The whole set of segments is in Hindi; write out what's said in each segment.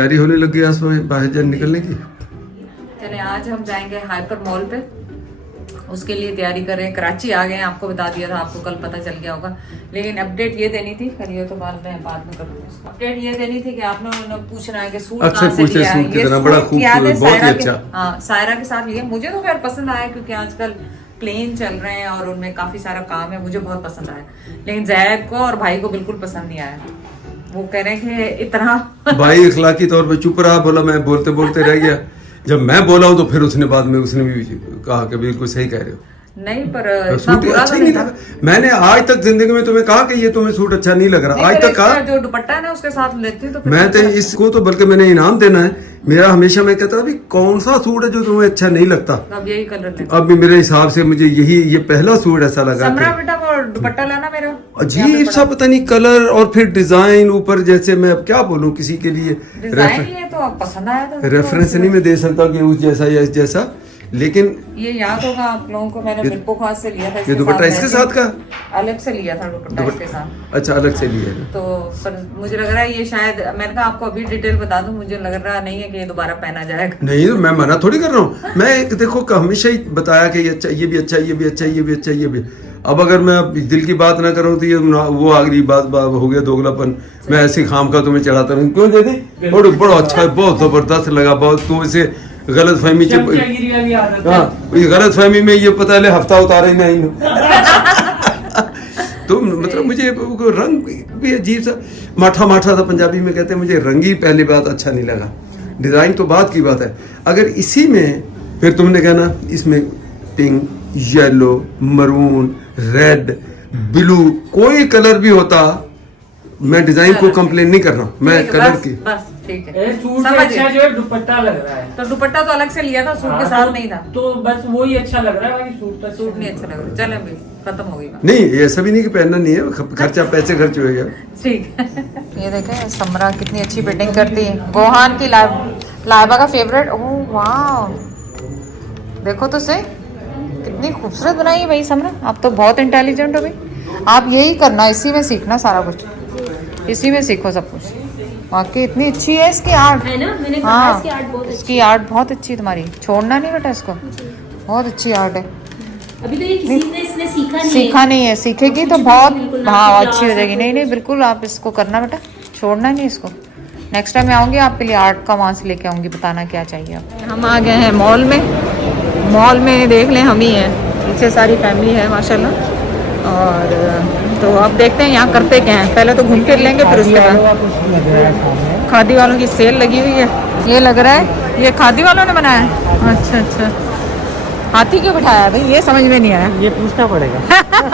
तैयारी होने लगी आसमान बाहर जाने निकलने की। चले आज हम जाएंगे हाइपर मॉल पे, उसके लिए तैयारी कर रहे हैं। कराची आ गए हैं, आपको बता दिया था, आपको कल पता चल गया होगा। लेकिन अपडेट ये देनी थी, करिए तो बाद में करूँगी। अपडेट ये देनी थी कि आप लोगों ने पूछना है कि सूट कहाँ से लिया है। ये सूट बड़ा खूबसूरत, बहुत ही अच्छा। हाँ, सायरा के साथ लिया। मुझे तो खैर पसंद आया क्योंकि आजकल प्लेन चल रहे हैं और उनमें काफी सारा काम है, मुझे बहुत पसंद आया। लेकिन जैद को और भाई को बिल्कुल पसंद नहीं आया। वो कह रहे हैं कि इतना भाई इखलाकी तौर पे चुप रहा, बोला मैं बोलते बोलते रह गया। जब मैं बोला हूँ तो फिर उसने बाद में उसने भी कहा कि बिल्कुल सही कह रहे हो। नहीं पर सूट अच्छा नहीं लगा। मैंने आज तक जिंदगी में तुम्हें कहा कि ये तुम्हें सूट अच्छा नहीं लग रहा, आज तक कहा। जो दुपट्टा है ना उसके साथ लेती तो मैं तो इसको तो बल्कि मैंने इनाम देना है। मेरा हमेशा मैं कहता अभी कौन सा सूट है जो तुम्हें अच्छा नहीं लगता। अब यही कलर अब भी मेरे हिसाब से मुझे ये पहला सूट ऐसा लगा। समरा बेटा वो दुपट्टा लाना मेरा अजीब सा, पता नहीं कलर और फिर डिजाइन ऊपर, जैसे मैं अब क्या बोलूं किसी के लिए डिजाइन ये तो पसंद आया था। रेफरेंस नहीं मैं दे सकता कि उस जैसा या इस जैसा, लेकिन ये याद होगा आप लोगों को, मैंने बिल्कुल खास से लिया था। ये दुपट्टा इसके साथ का अलग से लिया था दुपट्टा इसके साथ। अच्छा, अलग से लिया है। तो पर मुझे लग रहा है ये शायद, मैंने कहा आपको अभी डिटेल बता दूं, मुझे लग रहा नहीं है कि ये दोबारा पहना जाएगा। नहीं तो मैं मना थोड़ी कर रहा हूँ। मैं देखो हमेशा ही बताया कि ये अच्छा, ये भी अच्छा, ये भी अच्छा, ये भी अच्छा, ये भी। अब अगर मैं दिल की बात ना करूँ तो ये वो अगली बात हो गया दोगलापन। मैं ऐसी खाम का तुम्हें चढ़ाता रहूँ, क्यों दीदी? बड़ा अच्छा है, बहुत जबरदस्त लगा, बहुत। तो इसे गलत फहमी गलत फहमी में ये पता है हफ्ता उतारे नहीं तो मतलब मुझे रंग भी अजीब सा माठा माठा था, पंजाबी में कहते हैं। मुझे रंग ही पहली बात अच्छा नहीं लगा, डिजाइन तो बात की बात है। अगर इसी में फिर तुमने कहना इसमें pink, yellow, maroon, red, blue, कोई कलर भी होता, मैं डिजाइन को कंप्लेन नहीं कर रहा हूँ, मैं कलर की। बस ठीक है, सूट अच्छा जो है दुपट्टा लग रहा है। तो दुपट्टा तो अलग से लिया था, सूट के साथ नहीं था। तो बस वही अच्छा लग रहा है, बाकी सूट नहीं अच्छा लग रहा। चले अभी खत्म हो गई बात। नहीं ऐसा भी नहीं कि पहनना नहीं है, खर्चा पैसे खर्च हो गया। ठीक है। ये देखें समरा कितनी अच्छी फिटिंग करती है। गोहान की लाइबा का फेवरेट। ओह वाह, देखो तो सही कितनी खूबसूरत बनाई है भाई समरा। आप तो बहुत इंटेलिजेंट हो भाई। आप यही करना, इसी में सीखना सारा कुछ, इसी में सीखो सब कुछ। वाकई इतनी अच्छी है इसकी आर्ट, है ना? मैंने कहा हाँ, इसकी आर्ट बहुत अच्छी। इसकी आर्ट बहुत अच्छी है तुम्हारी, छोड़ना नहीं बेटा इसको, बहुत अच्छी आर्ट है। अभी तो ये किसी ने इसने सीखा नहीं है, सीखेगी तो बहुत हाँ अच्छी हो जाएगी। नहीं नहीं बिल्कुल आप इसको करना बेटा, छोड़ना नहीं इसको। नेक्स्ट टाइम मैं आऊँगी आपके लिए आर्ट का वहाँ से लेके आऊँगी, बताना क्या चाहिए आप। हम आ गए हैं मॉल में। मॉल में देख लें हम ही हैं, पीछे सारी फैमिली है माशाल्लाह। और तो अब देखते हैं यहाँ करते क्या हैं। पहले तो घूम फिर लेंगे, फिर उसके बाद खादी वालों की सेल लगी हुई है। ये लग रहा है ये खादी वालों ने बनाया है। अच्छा अच्छा, हाथी क्यों बिठाया है भाई, ये समझ में नहीं आया। ये पूछना पड़ेगा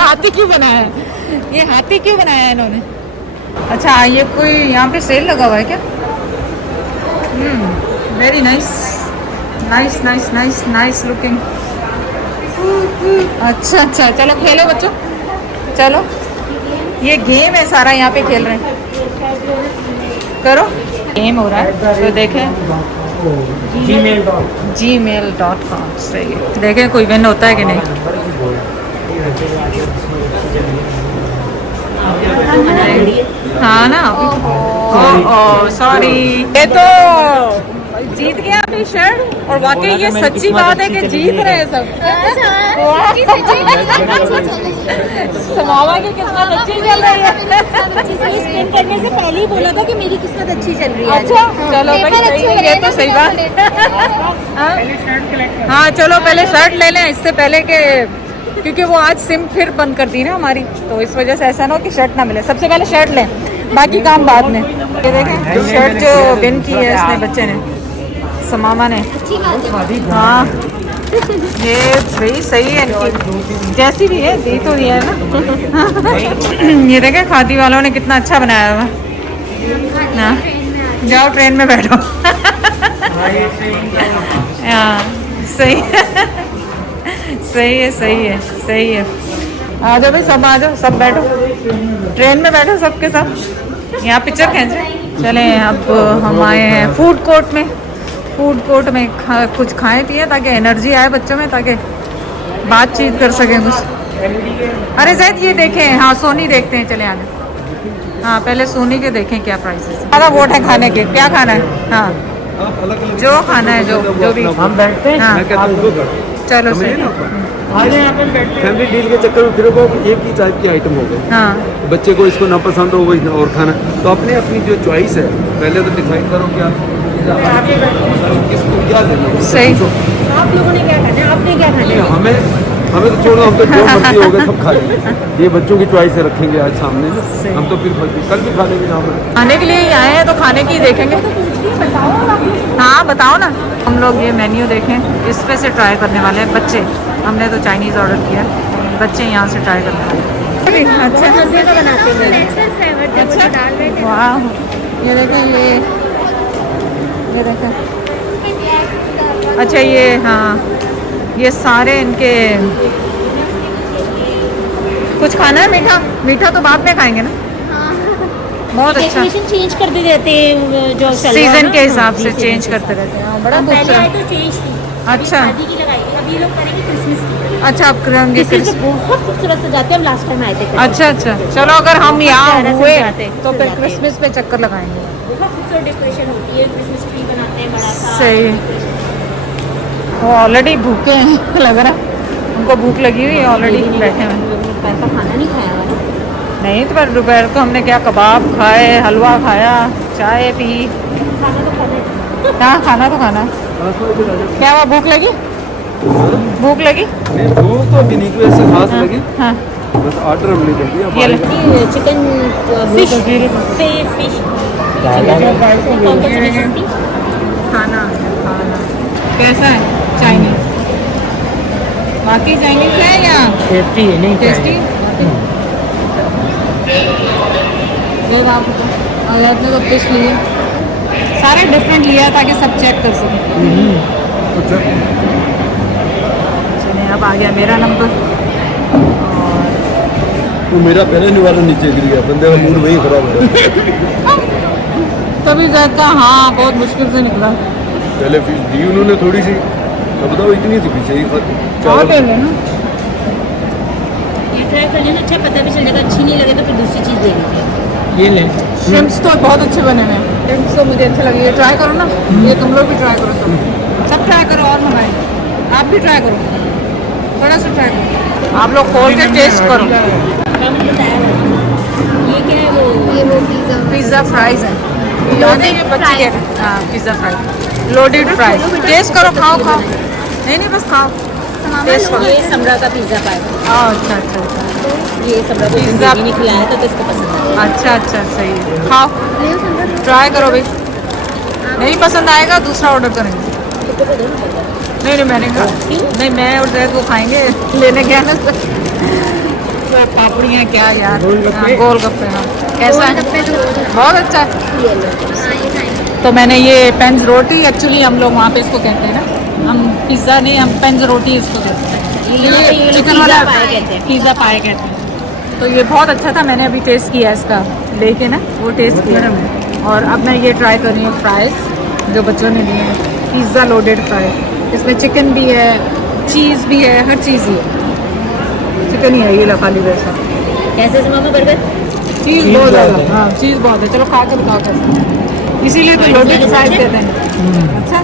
हाथी क्यों बनाया है, ये हाथी क्यों बनाया है इन्होंने। अच्छा ये कोई यहाँ पे सेल लगा हुआ है क्या? Very nice nice nice nice nice looking. अच्छा अच्छा, चलो खेलो बच्चों, चलो ये गेम है सारा, यहाँ पे खेल रहे हैं। करो, गेम हो रहा है तो देखें gmail.com। सही है, देखें कोई विन होता है कि नहीं। हाँ ना, ओह सॉरी, ये तो जीत गया अभी शर्ट। और वाकई ये सच्ची बात है कि जीत रहे हैं सब। समावा की किस्मत अच्छी चल रही है। स्पिन करने से पहले ही बोला था कि मेरी किस्मत अच्छी चल रही है। अच्छा चलो भाई सही है, ये तो सही बात। हाँ चलो पहले शर्ट ले लें इससे पहले के, क्योंकि वो आज सिम फिर बंद कर दी ना हमारी, तो इस वजह से ऐसा ना हो कि शर्ट ना मिले। सबसे पहले शर्ट लें, बाकी काम बाद में। ये देखें शर्ट जो विन की है इसने बच्चे ने, समामा ने। हाँ ये भाई सही है इनकी, जैसी भी है दी तो ही है ना। ये देखें खादी वालों ने कितना अच्छा बनाया हुआ। हाँ जाओ ट्रेन में बैठो। हाँ सही सही है सही है सही है। आ जाओ भाई सब, आ जाओ सब बैठो, ट्रेन में बैठो सबके साथ, यहाँ पिक्चर खींचे। चले अब हम आए हैं फूड कोर्ट में। फूड कोर्ट में कुछ खाएं पिए ताकि एनर्जी आए बच्चों में, ताकि बातचीत कर सकें कुछ। अरे जैद ये देखें, हाँ सोनी देखते हैं, चले आगे। हाँ पहले सोनी के देखें क्या प्राइसेस है। ज़्यादा वोट है खाने के, क्या खाना है? हाँ आप अलग अलग जो खाना है, जो भी। हम बैठते हैं। हाँ मैं कहता हूँ वो कर चलो समझिए सही। ना। आगे यहाँ पे बैठते हैं। फैमिली डील के चक्कर में फिर वो एक ही टाइप की आइटम हो गए। हाँ बच्चे को इसको ना पसंद हो वही और खाना, तो अपने अपनी जो चॉइस है पहले तो डिसाइड करो क्या किसको क्या देना है। सही। आप लोगों ने क्या खाना है, आपने क्या खाना नहीं, है? हमें तो छोड़ो, हम तो जो मर्जी हो गए सब खा लेंगे। ये बच्चों की चॉइस है, रखेंगे आज सामने ना, हम तो फिर कल भी खा लेंगे ना। खाने के लिए ही आए हैं तो खाने की ही देखेंगे। हाँ बताओ ना। हम लोग ये मेन्यू देखें, इस पे से ट्राई करने वाले हैं। बच्चे, हमने तो चाइनीज़ ऑर्डर किया, बच्चे यहाँ से ट्राई करने वाले हैं। अच्छा मजे का बनाते हैं, नेचुरल फ्लेवर थे वो जो डाल रहे थे। वाह, ये देखें, ये देखें। अच्छा ये, हाँ ये सारे इनके। कुछ खाना है मीठा? मीठा तो बाद में खाएंगे ना। बहुत अच्छा, डेकोरेशन चेंज करते रहते हैं जो सीजन के हिसाब से चेंज करते रहते हैं। बड़ा पहले आए खूबसूरत। तो चेंज थी, अच्छा। शादी की लगाई थी, अभी ये लोग करेंगे क्रिसमस की। अच्छा आप करेंगे क्रिसमस पे बहुत खूबसूरत सजाते हैं, हम लास्ट टाइम आए थे। अच्छा अच्छा, चलो अगर हम यहाँ प्यारा हुए सजाते हैं, तो फिर सजाते हैं। क्रिसमस पे चक्कर लगाएंगे। बहुत खूबसूरत डेकोरेशन होती है, क्रिसमस ट्री बनाते हैं बड़ा सा। सही। वो ऑलरेडी भूखे हैं लग रहा, उनको भूख लगी हुई है, ऑलरेडी बैठे हैं। दोपहर का खाना नहीं खाया हुआ। नहीं तो पर दोपहर को हमने क्या कबाब खाए, हलवा खाया, चाय पी। खाना तो खाना है। हाँ खाना तो खाना। क्या हुआ, भूख लगी? भूख लगी? नहीं, भूख तो अभी नहीं कोई ऐसे खास लगी, हाँ बस ऑर्डर हमने कर दिया। ये ले। चिकन फिश फिश कौन कौन सी डिशेस थी? खाना खाना कैसा है? चाइनीज, बाकी चाइनीज है या टेस्टी है, नहीं टेस्टी? ये बात और आपने तो फिश लिए, सारे डिफरेंट लिया ताकि सब चेक कर सकें। अच्छा, चलिए अब आ गया मेरा नंबर। तो मेरा पहले नहीं वाला नीचे गिर गया, बंदे का मूड वही खराब हो गया। तभी कहता हाँ बहुत मुश्किल से निकला। पहले फिश दी उन्होंने थोड़ी सी, अब बताओ इतनी सी फिश है और ले लेना। ये ट्राई कर लेना, अच्छा पता भी चल जाएगा, अच्छी नहीं लगे तो फिर दूसरी चीज़ दे दीजिए। ये ले। श्रिम्प्स तो बहुत अच्छे बने हुए हैं, श्रिम्प्स तो मुझे अच्छे लगे। ये ट्राई करो ना, ये तुम लोग भी ट्राई करो, सब ट्राई करो और मंगाए। आप भी ट्राई करो, थोड़ा सा ट्राई करो, आप लोग खोल के टेस्ट करो। हम बताया ये क्या है, वो पिज़्ज़ा फ्राइज है, लोडेड बच्चे के। हाँ pizza fries, loaded fries. Taste करो, खाओ खाओ। नहीं नहीं बस खाओ, टेस्ट करो। ये समरा का पिज़्ज़ा पाए, अच्छा अच्छा अच्छा ये समरा को पिज़्ज़ा नहीं खिलाया था तो इसको पसंद आया। अच्छा अच्छा, सही है, खाओ ट्राई करो भाई। नहीं पसंद आएगा दूसरा ऑर्डर करेंगे। नहीं नहीं मैंने कहा नहीं, मैं और जैद वो खाएंगे, लेने गया ना तो पापड़ियाँ क्या यार, गोलगप्पे। हाँ कैसा है? बहुत अच्छा है। तो मैंने ये पेंज रोटी, एक्चुअली हम लोग वहाँ पे इसको कहते हैं ना, हम पिज़्ज़ा नहीं, हम पेंज रोटी इसको कहते हैं। ये चिकन वाला पिज़्ज़ा पाए कहते हैं। पिज़्ज़ा पाए कहते हैं। तो ये बहुत अच्छा था, मैंने अभी टेस्ट किया इसका लेके ना, वो टेस्ट किया। और अब मैं ये ट्राई कर रही हूँ फ्राइज़ जो बच्चों ने लिए हैं, पिज़्ज़ा लोडेड फ्राई। इसमें चिकन भी है, चीज़ भी है, हर चीज़ ही है। चिकन ही है ये ला खाली वैसा। कैसे मामा बर्गर? चीज़ बहुत ज़्यादा, हाँ चीज़ बहुत है। चलो खा के बताओ कैसा, इसीलिए तो लोडेड फ्राइज देते हैं। अच्छा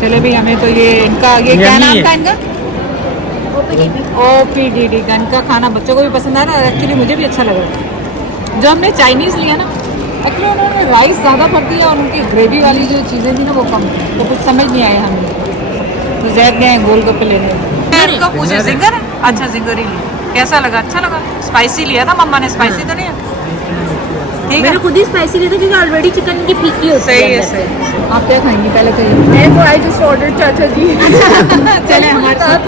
चलो भी हमें तो ये इनका, ये क्या यम्मी नाम है। था इनका? OPDD का इनका खाना बच्चों को भी पसंद आ रहा है, एक्चुअली मुझे भी अच्छा लगा। जो हमने चाइनीज़ लिया ना, एक्चुअली उन्होंने राइस ज़्यादा भर दिया और उनकी ग्रेवी वाली जो चीज़ें थी ना वो कम थी, तो कुछ समझ नहीं आया हमें। तो जैद गए गोलगप्पे लेने। इनको पूछे जिंगर है? अच्छा जिंगर ही लिया। कैसा लगा? अच्छा लगा। स्पाइसी लिया था मम्मा ने, स्पाइसी तो नहीं है? ठीक है, मैंने खुद ही स्पाइसी लिया था क्योंकि ऑलरेडी चिकन की फीकी होती सही है अंदर से। सही। आप क्या खाएंगी पहले कहिए? मैं तो आई जस्ट ऑर्डर चाचा जी। चले हमारे साथ।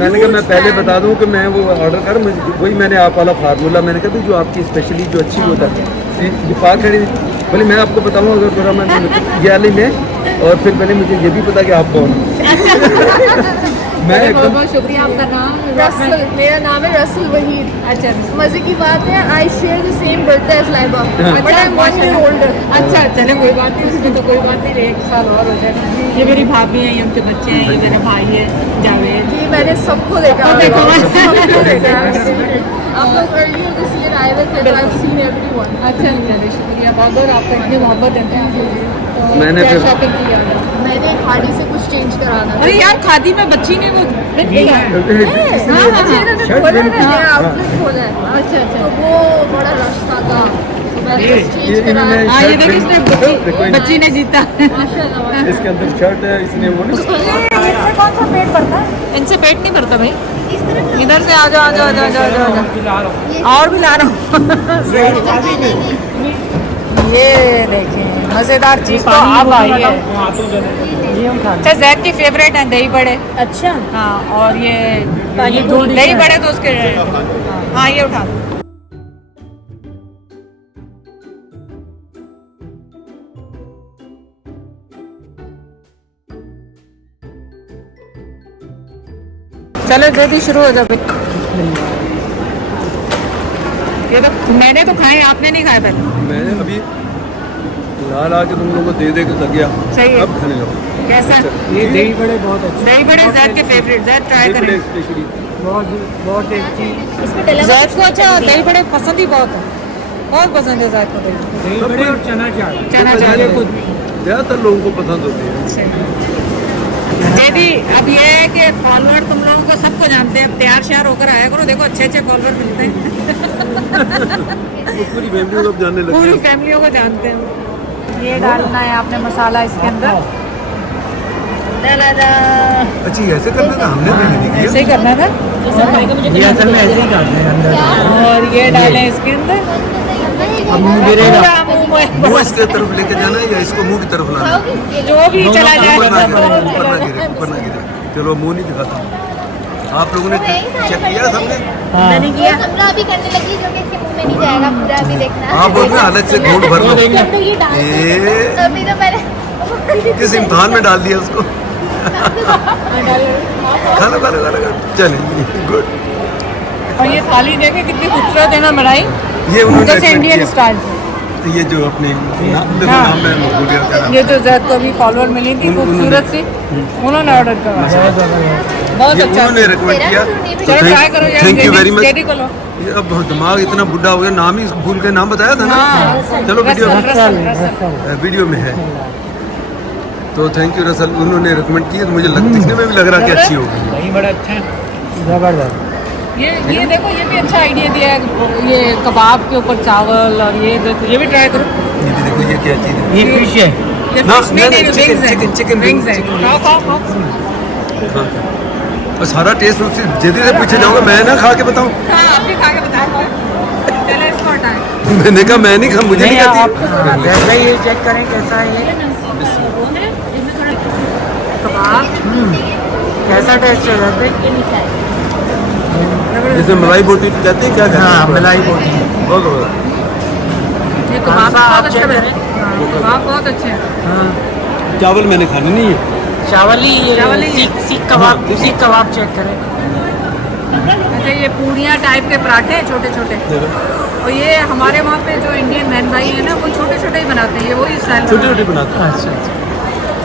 मैंने कहा मैं पहले बता दूं कि मैं वो ऑर्डर कर, वही मैंने आप वाला फार्मूला मैंने कहा भी जो आपकी स्पेशली जो अच्छी होता है ये पाक खड़ी बोले मैं आपको बताऊं अगर थोड़ा मैं ये वाली में, और फिर मैंने मुझे ये भी पता कि आप कौन। मैं बहुत एकदम बहुत शुक्रिया। आपका नाम? रसल, मेरा नाम है रसल वहीद। अच्छा मजे की बात है, I share the same birthday as Laiba, but I am 1 year older। अच्छा चले कोई बात नहीं, उसमें तो कोई बात नहीं, 1 साल और हो जाए। ये मेरी भाभी है, ये उनके बच्चे हैं, ये मेरा भाई है जावेद। जी मैंने सबको देखा सबको देखा। आप लोग earlier this year आए हुए थे, तो I've seen everyone। अच्छा चलिए शुक्रिया बहुत बहुत, आपका इतनी मोहब्बत देते हैं। मैंने क्या फिर शॉपिंग किया? मैंने खाड़ी से कुछ चेंज कराना था। अरे यार खादी में बच्ची ने वो खोला है, नया आउटलेट खोला है। अच्छा, तो वो बड़ा रश था, तो मैंने चेंज कराया। हाँ ये देखिए इसने बच्ची ने जीता। माशाल्लाह। इसके अंदर शर्ट है, इसने वो नहीं कौन सा पेट भरता है? इनसे पेट नहीं भरता भाई। इधर से आ जाओ आ जाओ आ जाओ आ जाओ। और भी ला रहा हूँ। ये देखें मजेदार चीज तो अब आई है। अच्छा जैद की फेवरेट है दही बड़े। अच्छा हाँ और ये दही बड़े तो उसके हाँ ये उठा दो। चलो जल्दी शुरू हो जाओ। ये तो मैंने तो खाए, आपने नहीं खाए पहले। मैंने अभी ला के तुम लोगों को दे के लग गया। सही है। अब खाने लगो। कैसा? ये दही बड़े बहुत अच्छे, दही बड़े जैद के फेवरेट, जैद ट्राई करें। स्पेशली बहुत बहुत टेस्टी। इसमें डला जैद को अच्छा दही बड़े पसंद ही बहुत है, बहुत पसंद है जैद को दही दही बड़े और चना चाट। चना चाट ज्यादातर लोगों को पसंद होती है। दीदी अब ये है कि फॉलोअर तुम लोगों को सबको जानते हैं, अब तैयार श्यार होकर आया करो, देखो अच्छे अच्छे फॉलोअर मिलते हैं। वो पूरी फैमिली को अब जानने लगे पूरी हैं। फैमिलियों को जानते हैं। ये डालना है आपने मसाला इसके अंदर। अच्छी ऐसे करना था, हमने भी नहीं किया। ऐसे ही करना था। ये असल में ऐसे ही करते हैं अंदर। और ये डालें इसके अंदर। अब मुंह गिरेगा। मुंह इसके तरफ लेके जाना है या इसको मुंह की तरफ लाना है? जो भी चला जाए। ऊपर ना गिरे, ऊपर ना गिरे, ऊपर ना गिरे। चलो मुंह नहीं दिखाता। आप लोगों ने चेक किया सबने? मैंने किया। समरा अभी करने लगी जो कि इसके मुंह में नहीं जाएगा पूरा, अभी देखना। आप बोल रहे हैं अलग से घूंट भर लो। तो ये डाल ए, अभी तो मैंने किस इम्तिहान में डाल दिया उसको? खा लो। चलिए गुड। और ये थाली देखे कितनी खूबसूरत है ना बनाई, ये उन्होंने जैसे recommend इंडियन किया। स्टाइल। ये जो अपने देखो हाँ। नाम है भूल गया उसका नाम। ये जो जैद को भी फॉलोअर मिली थी खूबसूरत सी, उन्होंने ऑर्डर करवाया। बहुत ये अच्छा। उन्होंने रिकमेंड किया। चलो ट्राई करो यार। Thank you very much. JD को लो। ये अब दिमाग इतना बुढ़ा हो गया, नाम ही भूल के नाम बताया था ना। हाँ। चलो रसल। वीडियो में है। तो थैंक यू रसल, उन्होंने रिकमेंड किया, तो मुझे दिखने में भी लग रहा कि अच्छी होगी। दही बड़ा अच्छा है, जबरदस्त। ये देखो ये भी अच्छा आइडिया दिया है, ये कबाब के ऊपर चावल और ये देखो ये भी ट्राई करो। ये भी देखो ये क्या चीज़ है। ये फिश है। ये ना, fish नहीं, नहीं, chicken, wings है। chicken, chicken Wings है। wings, खाओ। हाँ। और सारा टेस्ट उससे जल्दी से पूछे जाऊंगा, मैं ना खा के बताऊं। हाँ आप भी खा के बताओ। चलो इसको हटाएं। मैंने कहा मैं नहीं खा, मुझे नहीं आप खाती। वैसा ही ये चेक करें कैसा है ये कबाब कैसा टेस्ट है वैसे। जैसे मलाई बोटी कहते हैं, क्या कहते हैं? हाँ मलाई बोटी। बहुत ये कबाब सा बहुत आप अच्छा check बना करें। है। कबाब बहुत अच्छे हैं। हाँ चावल मैंने खाने नहीं है। चावल ही चावल ही है। सीख कबाब, सीख कबाब चेक करें। अच्छा ये पूरियाँ टाइप के पराठे हैं छोटे छोटे, और ये हमारे वहाँ पे जो इंडियन बहन भाई है ना वो छोटे छोटे ही बनाते हैं, ये वही स्टाइल छोटे छोटे बनाते हैं। अच्छा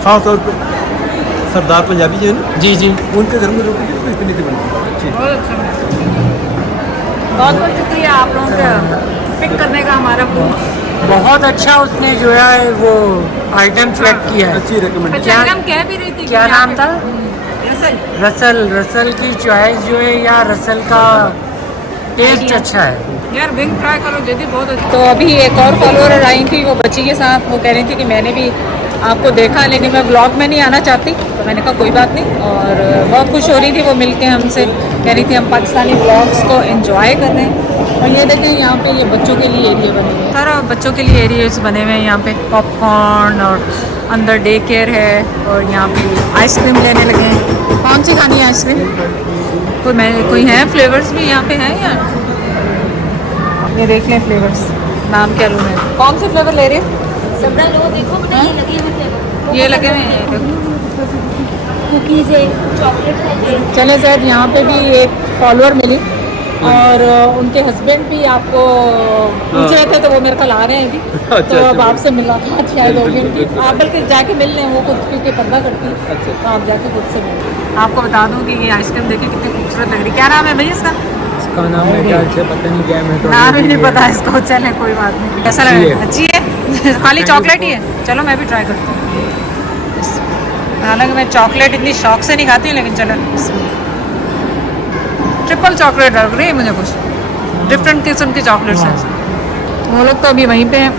खास तौर पर सरदार पंजाबी जो है ना, जी जी। उनके घर में रोटी तो इतनी सी बनती है। अच्छी। बहुत अच्छा है। बहुत बहुत शुक्रिया आप लोगों का पिक करने का हमारा फोन। बहुत अच्छा उसने जो है वो आइटम सेलेक्ट किया है। अच्छी रिकमेंड। अच्छा हम कह भी रही थी क्या कि नाम यहाँ था? पे- रसल। रसल की चॉइस जो है या रसल का टेस्ट अच्छा है। यार विंग ट्राई करो दीदी बहुत अच्छा। तो अभी एक और फॉलोअर आई थी, वो बच्ची के साथ, वो कह रही थी कि मैंने भी आपको देखा लेकिन मैं ब्लॉग में नहीं आना चाहती, तो मैंने कहा कोई बात नहीं। और बहुत खुश हो रही थी वो मिलके हमसे, कह रही थी हम पाकिस्तानी ब्लॉग्स को एंजॉय कर रहे हैं। और ये देखें यहाँ पे ये बच्चों के लिए एरिया बने हुए हैं, सारा बच्चों के लिए एरियाज बने हुए हैं यहाँ पे। पॉपकॉर्न और अंदर डे केयर है, और यहाँ पे आइसक्रीम लेने लगे हैं। कौन सी खानी है आइसक्रीम? कोई है फ्लेवर्स भी यहाँ पे हैं या? ये देख लें फ्लेवर्स, नाम क्या लूँ मैं? कौन से फ्लेवर ले रहे हैं? सबरा लो देखो बेटा, ये लगे हुए फ्लेवर। ये लगे हुए हैं देखो। कुकीज है, चॉकलेट है। चले सर यहाँ पे भी एक फॉलोअर मिली, और उनके हस्बैंड भी आपको पूछ रहे थे, तो वो मेरे कल आ रहे हैं अभी। अच्छा, तो अब अच्छा। आपसे मुलाकात शायद होगी बिल्कुल, उनकी। बिल्कुल। आप बल्कि जाके मिल लें, वो खुद क्योंकि पर्दा करती है, अच्छा। तो आप जाके खुद से मिल लें। आपको बता दूं कि ये आइसक्रीम देखिए कितनी खूबसूरत लग रही है। क्या नाम है भैया इसका? इसका नाम है क्या से पता नहीं क्या, मैं तो नाम ही नहीं पता इसको। चले कोई बात नहीं। कैसा लग रहा है? अच्छी है। खाली चॉकलेट ही है। चलो मैं भी ट्राई करती हूँ। हालांकि मैं चॉकलेट इतनी शौक से नहीं खाती हूँ, लेकिन चलो ट्रिपल चॉकलेट लग रही है मुझे, कुछ डिफरेंट किस्म की चॉकलेट्स हैं। वो लोग तो अभी वहीं पे हैं,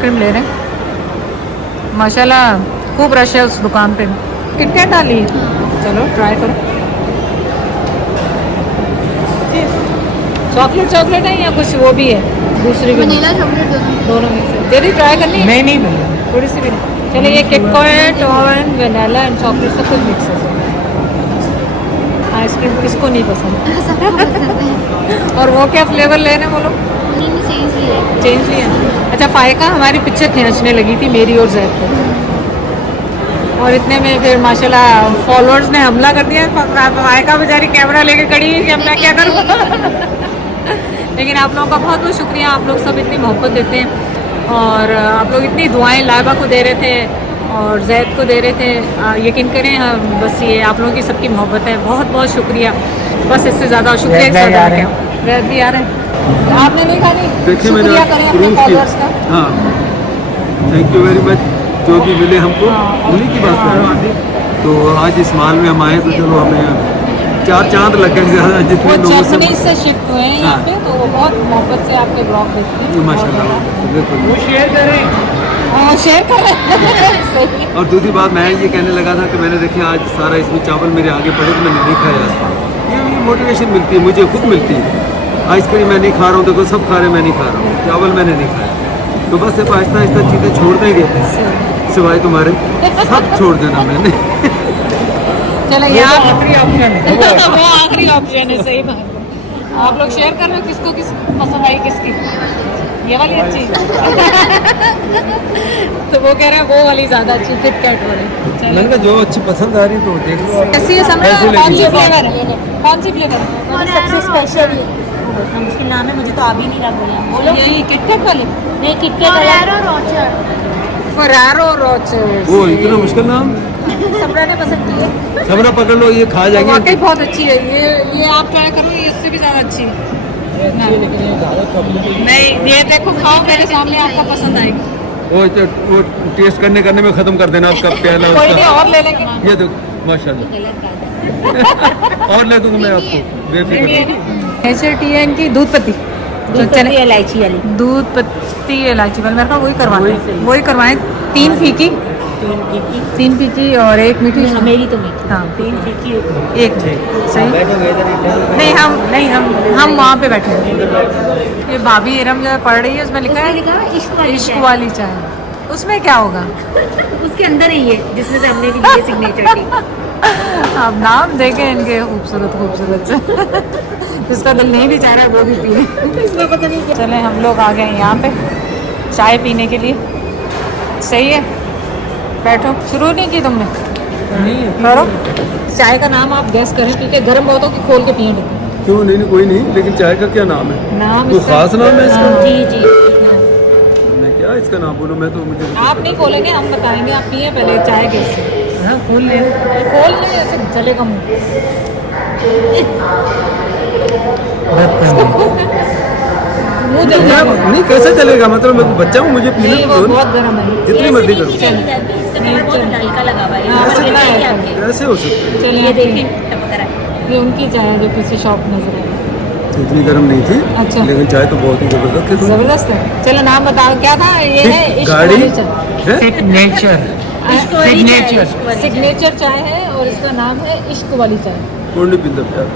क्रीम ले रहे हैं। माशाल्लाह खूब रश है उस दुकान पे। किटकैट डाली है, चलो ट्राई करो। चॉकलेट है या कुछ वो भी है दूसरी भी? वनीला चॉकलेट दोनों मिक्स है। तेरी ट्राई करनी है? नहीं नहीं थोड़ी सी भी नहीं। चलिए ये किटकैट और वनीला एंड चॉकलेट का कुछ मिक्स है। आइसक्रीम किसको नहीं पसंद? सबको पसंद है। और वो क्या फ्लेवर ले रहे हैं वो लोग? उन्होंने चेंज लिया है। चेंज लिया। अच्छा, फायका हमारी पिक्चर खींचने लगी थी, मेरी और जैद को, और इतने में फिर माशाल्लाह फॉलोअर्स ने हमला कर दिया। फायका बेचारी कैमरा लेके खड़ी हुई कि अब मैं क्या करूँ। लेकिन आप लोगों का बहुत बहुत शुक्रिया, आप लोग सब इतनी मोहब्बत देते हैं, और आप लोग इतनी दुआएं लाइबा को दे रहे थे और जैद को दे रहे थे। यकीन करें, बस ये आप लोगों की सबकी मोहब्बत है। बहुत बहुत शुक्रिया। बस इससे ज़्यादा शुक्रिया जैद भाई आ रहे हैं। जैद भी आ रहे हैं। आपने नहीं खानी? देखिए मैंने शुक्रिया करें अपने प्रूफ किया। फॉलोअर्स का। हाँ, थैंक यू वेरी मच। जो भी मिले हमको उन्हीं की बात कर रहे हैं। तो आज इस माल में हम आए तो चलो हमें 4 चांद लग गए ज़्यादा वो जितने लोगों जर्मनी से शिफ्ट हुए हैं यहाँ हाँ। पे, तो वो बहुत मोहब्बत से आपके ब्लॉग देखते हैं। माशाल्लाह बिल्कुल। शेयर करें। हाँ, शेयर कर रहे हैं। सही। और दूसरी बात मैं ये कहने लगा था कि मैंने देखा आज सारा इसमें चावल मेरे आगे पड़े तो मैंने नहीं खाया आज। ये मोटिवेशन मिलती है, मुझे खुद मिलती है। आइसक्रीम मैं नहीं खा रहा हूँ, देखो सब खा रहे हैं, मैं नहीं खा रहा हूँ। चावल मैंने नहीं खाया, तो बस अब आहिस्ता आहिस्ता चीज़ें छोड़ देंगे, सिवाय तुम्हारे सब छोड़ देना मैंने। चलो ये यहाँ तो आखिरी ऑप्शन है। वो आखिरी ऑप्शन है। सही बात है। आप लोग शेयर कर रहे हो किसको किस पसंद आई किसकी? ये वाली अच्छी। तो वो कह रहे हैं वो वाली ज़्यादा अच्छी, किटकैट वाली। मैंने कहा जो अच्छी पसंद आ रही तो देख लो आप। कैसी है समझ? कैसी कौन सी लगी? फ्लेवर है? कौन सी फ्लेवर है? और सबसे स्पेशल उसके नाम है, मुझे तो अभी नहीं लग रहा। बोलो। यही किटकैट वाली? नहीं, किटकैट फरारो रोचर। फरारो रोचर। वो इतना मुश्किल नाम, सबरा ने पसंद की है। सबरा पकड़ लो, ये खा जाएंगे। वाकई बहुत अच्छी है। ये आप ट्राई करो, ये इससे भी ज़्यादा अच्छी है। नहीं, ये देखो खाओ मेरे सामने, आपको पसंद आएगी। वो टेस्ट करने में खत्म कर देना आपका प्याला कोई नहीं, उसका। और ले लेंगे। ये देखो माशाल्लाह। और ले दूंगा मैं आपको, बेफिक्र। नेचर टी है इनकी, दूध पत्ती। चने इलायची वाली। दूध पत्ती इलायची वाली, मेरे को वही करवाएं। वही। वही करवाएं। 3 फीकी, 3 फीकी और 1 मीठी। मेरी तो मीठी। हाँ, 3 फीकी। 1 सही। नहीं, हम वहाँ पे बैठे हैं। ये भाभी इरम जो पढ़ रही है, उसमें लिखा उसमें है लिखा है इश्क वाली इश्क चाय। वाली चाय। उसमें क्या होगा? उसके अंदर ही है जिसमें से हमने भी लिए सिग्नेचर टी। आप नाम देखें इनके खूबसूरत से। जिसका दिल नहीं भी चाह रहा है वो भी पी ले। इसमें पता नहीं क्या। चले हम लोग आ गए हैं यहाँ पे चाय पीने के लिए। सही है, बैठो। शुरू नहीं की तुमने? करो। चाय का नाम आप गैस करें, क्योंकि गर्म बहुत हो कि खोल के पिए। क्यों नहीं, कोई नहीं, लेकिन चाय का क्या नाम है? नाम कोई इसका- खास नाम है इसका? जी जी। मैं क्या इसका नाम बोलूं, मैं तो मुझे आप नहीं बोलेंगे, हम बताएंगे। आप पिए पहले चाय कैसे। हाँ, खोल ले। खोल ले, ऐसे चलेगा मुँह। मुँह जल जाएगा। नहीं, कैसे चलेगा? मतलब मैं तो बच्चा हूँ, मुझे पीना नहीं, वो तो दो ना। बहुत गर्म है। जितनी मर्जी करो। बहुत हल्का लगा हुआ है। हाँ, ये चलना है। आपके। कैसे हो सकता है? चलिए ये देखिए, देखें टपक रहा है। ये उनकी चाय है जो पीछे शॉप नजर आ रही है। इतनी गर्म नहीं थी, अच्छा। लेकिन चाय तो बहुत ही जबरदस्त है। जबरदस्त है। चलो नाम बताओ क्या था? ये है ठीक, इश्क गाड़ी वाली चाय। है? सिग्नेचर। इश्क वाली चाय, सिग्नेचर। इश्क वाली चाय। सिग्नेचर चाय है और इसका नाम है इश्क वाली चाय। कौन नहीं पीता प्यार?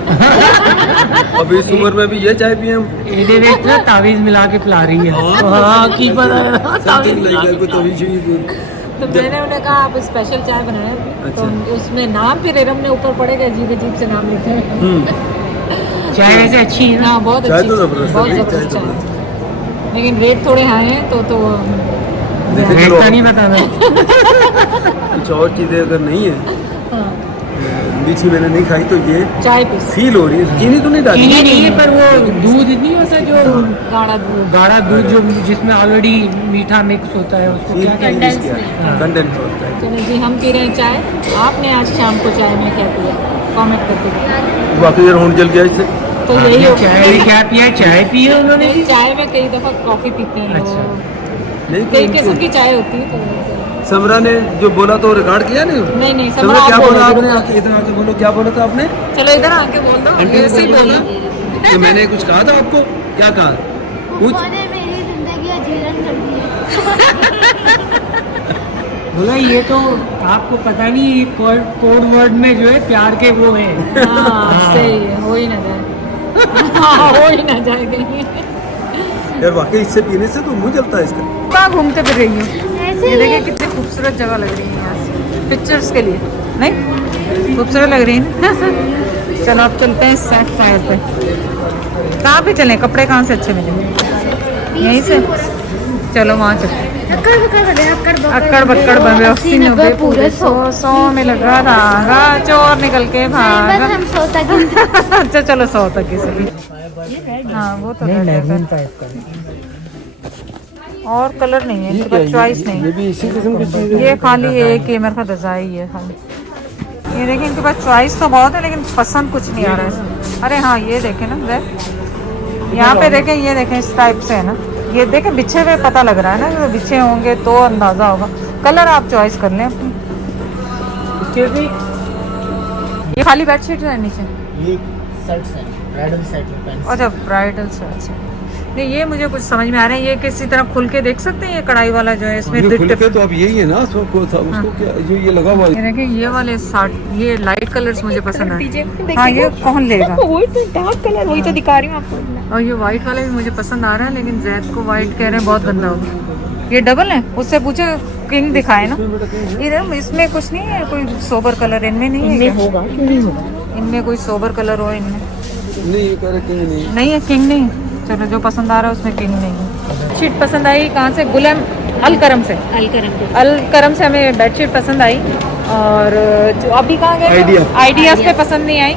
अभी इस उम्र में भी ये चाय पिए हम। ये देख ना, तावीज मिला के पिला रही है। हाँ, की पता है। Something like that, कोई तवीज़ ही- तो मैंने उन्हें कहा आप स्पेशल चाय बनाए, तो अच्छा। उसमें नाम फिर इरम ने ऊपर पड़ेगा, अजीब अजीब से नाम लिखे हैं। चाय वैसे अच्छी है ना। हाँ, बहुत चाय अच्छी तो जबरदस्त बहुत है, चाय जबरदस्त चाय जबरदस्त है। लेकिन रेट थोड़े हाई हैं, तो देखो रेट का नहीं पता मैं। कुछ और चीज़ें अगर नहीं है, हाँ। लीची मैंने नहीं खाई, तो ये चाय पी फील हो रही है। चीनी तो नहीं डाली? चीनी नहीं है, पर वो दूध नहीं होता जो गाढ़ा दूध। गाढ़ा दूध जो जिसमें ऑलरेडी मीठा मिक्स होता है, उसको क्या कहते हैं? कंडेंस होता है। चलो जी, हम पी रहे हैं चाय। आपने आज शाम को चाय में क्या पिया, कमेंट करके। बाकी यार होंड जल गया इससे। तो यही हो चाय क्या पिया? चाय पी है उन्होंने? नहीं, चाय में कई दफा कॉफी पीते हैं अच्छा। लोग। नहीं कई तो किस्म की चाय होती है तो समरा ने जो बोला तो रिकॉर्ड किया नहीं? नहीं समरा समरा क्या आप बोला बोलो। आपने? इधर आके बोलो, क्या बोला था आपने? चलो इधर आके बोल दो। ऐसे ही बोलो। तो मैंने कुछ कहा था आपको? क्या कहा? कुछ उन्होंने मेरी जिंदगी अजीरन कर दी है। बोला ये तो आपको पता नहीं, कोड वर्ड में जो है प्यार के वो है। हाँ, सही है, हो ही ना जाए। हाँ, हो ही ना जाए कहीं। यार वाकई इससे पीने से तो मुंह जलता है इसका। कहाँ घूमते फिर रही हूँ? ऐसे ये ही देखिए कितनी खूबसूरत जगह लग रही है यहाँ से पिक्चर्स के लिए। नहीं खूबसूरत लग रही है ना? चलो अब चलते हैं सेट फायर पे। कहाँ पे चलें? कपड़े कहाँ से अच्छे मिलेंगे? यहीं से चलो वहाँ चलते हैं। अक्कड़ बक्कड़ बम्बे 80-90 पूरे 100 में लग रहा धागा, चोर निकल के भागा। बस हम 100 तक अच्छा चलो 100 तक की सही। हाँ वो तो मैरून टाइप का। और कलर नहीं है, इनके पास चॉइस नहीं ये भी इसी किस्म की चीज है। ये खाली एक ही मेरे को डिजाइन ही है खाली। ये देखिए इनके पास चॉइस तो बहुत है लेकिन पसंद कुछ नहीं आ रहा है। अरे हाँ ये देखें ना जय, यहाँ पे देखें, ये देखें इस टाइप से है ना, ये देखें बिछे हुए पता लग रहा है ना, कि बिछे होंगे तो अंदाजा होगा। कलर आप चॉइस कर लें अपनी। ये खाली बेडशीट है नीचे? ये सेट्स हैं, ब्राइडल सेट है। अच्छा ब्राइडल सेट्स है। नहीं ये मुझे कुछ समझ में आ रहा है, ये किसी तरह खुल के देख सकते हैं? ये कढ़ाई वाला जो है इसमें खुल के तो अब यही है ना, उसको क्या जो ये लगा हुआ है। ये देखिए ये वाले 60, ये लाइट कलर्स मुझे पसंद है। हाँ ये कौन लेगा? वही तो डार्क कलर, वही तो दिखा रही हूँ आपको। और ये वाइट वाला भी मुझे पसंद आ रहा है, लेकिन जैद को वाइट कह रहे हैं बहुत गंदा होगा। ये डबल है, उससे पूछे किंग दिखाए ना। ये इसमें कुछ नहीं है, कोई सोबर कलर इनमें नहीं है? इनमें होगा, क्यों नहीं होगा? इनमें कोई सोबर कलर हो इनमें? नहीं ये कह रहे किंग नहीं है किंग नहीं। चलो जो पसंद आ रहा है उसमें किंग नहीं है। बेडशीट पसंद आई कहाँ से? गुलम अलकरम से। अलकरम से हमें बेडशीट पसंद आई। और जो अभी कहाँ गए? आइडियाज पे पसंद नहीं आई।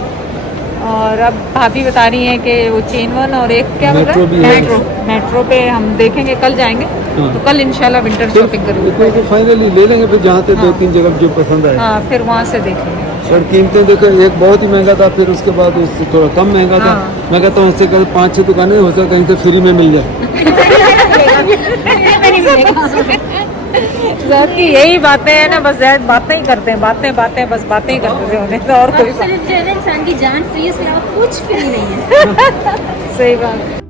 और अब भाभी बता रही हैं कि वो चेन वन और एक क्या बोल रहा है, मेट्रो पे हम देखेंगे, कल जाएंगे। तो कल इंशाल्लाह विंटर शॉपिंग करेंगे। तो फाइनली ले लेंगे फिर जहाँ से 2-3 जगह जो पसंद आए। हाँ फिर वहाँ से देखेंगे। सर कीमतें देखो, एक बहुत ही महंगा था, फिर उसके बाद उससे थोड़ा कम महंगा था। मैं कहता हूँ इससे कल 5-6 दुकानें हो सकता कहीं से फ्री में मिल जाए। जैद की यही बातें हैं ना, बस जैद बातें ही करते हैं, बातें बस बातें ही करते हैं तो और कोई इंसान की जान फ्री, इसके अलावा कुछ फ्री नहीं है। सही बात।